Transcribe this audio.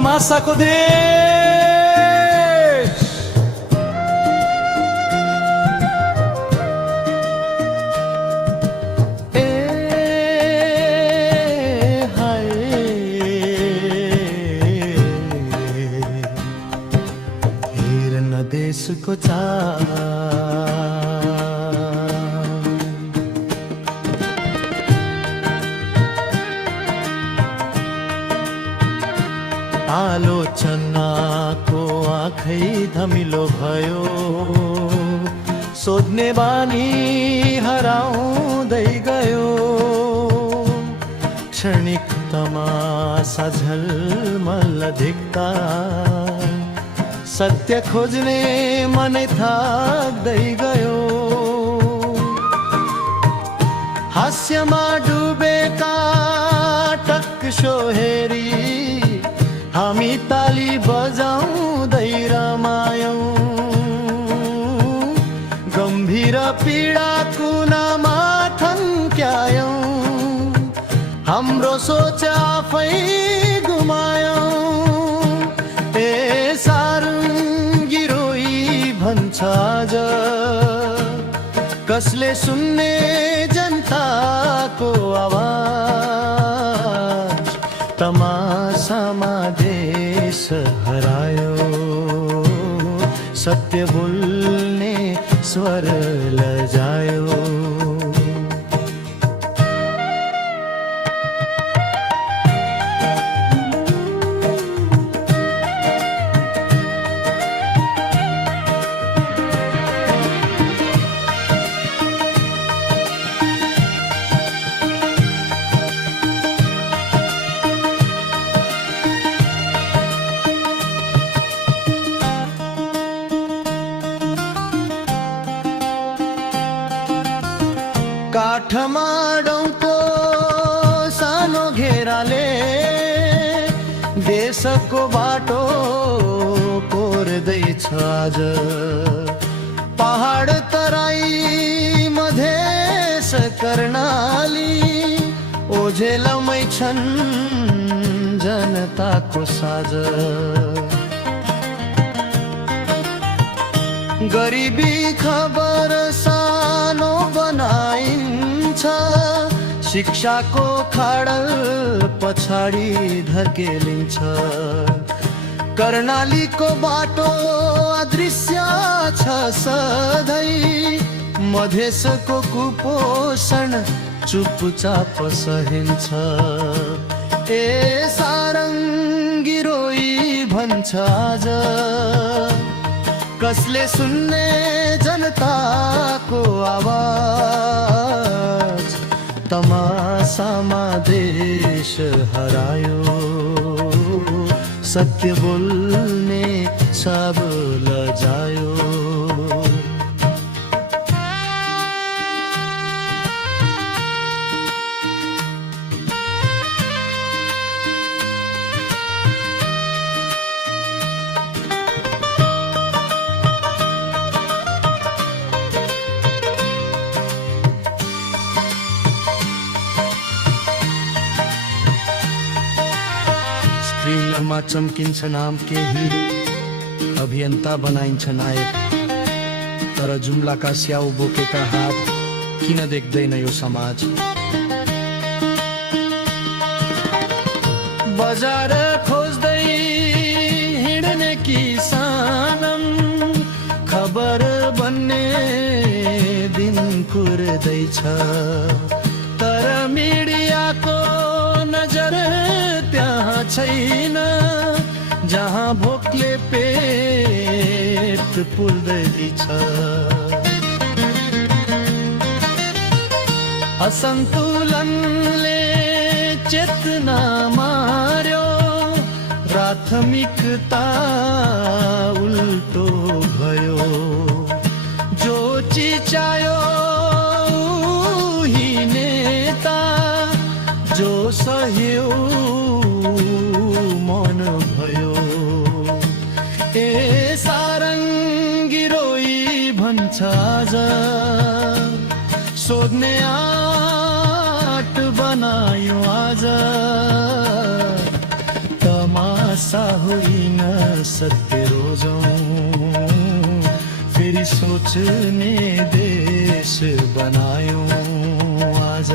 तमासाको देश। ए हाय हेर्न देशको चाल, आलोचनाको आँखै धमिलो भयो, सोध्ने बानी हराउँदै गयो। क्षणिक तमासा झलमल देख्दा सत्य खोज्ने मनै थाक्दै गयो। हास्यमा डुबेका टक्सो हेरी हामी ताली बजाउँदै रमायौं। गम्भीर पीडा कुनामा थन्क्यायौं, हाम्रो सोच आफै गुमायौं। ए सारङ्गी रोई भन्छ आज, कसले सुन्ने जनताको आवाज। तमासामा देश हरायो, सत्य बोल्ने स्वर लजायो। काठमाडौँको सानो घेराले देशको बाटो कोर्दैछ आज। पहाड तराई मधेस कर्णाली ओझेलमै छन् जनताको साज। गरिबी खबर सानो बनाइन्छ, शिक्षाको खाडल पछाडि धकेलिन्छ। कर्णालीको बाटो अदृश्य छ सधैँ, मधेसको कुपोषण चुपचाप सहिन्छ। ए सारङ्गी रोई भन्छ आज, कसले सुन्ने जनताको आवाज। तमासामा देश हरायो, सत्य बोल्ने सब लजायो। फिल्ममा चम्किन्छ नाम केही, अभियन्ता बनाइन्छ नायक। तर जुम्लाका स्याउ बोकेका हात किन देख्दैन यो समाज। बजार खोज्दै हिँड्ने किसान, खबर बन्ने दिन कुर्दैछ। तर मिडियाको नजर त्यहाँ छैन, जहाँ भोकले पेट पुर्दैछ। असन्तुलनले चेतना मार्यो, प्राथमिकता उल्टो भयो। जो चिचायो उही नेता, जो सह्यो मन भयो। ए सारङ्गी रोई भन्छ आज, सोध्ने आट बनायो आज। तमासा होइन सत्य रोजौं, फेरि सोच्ने देश बनायौं आज।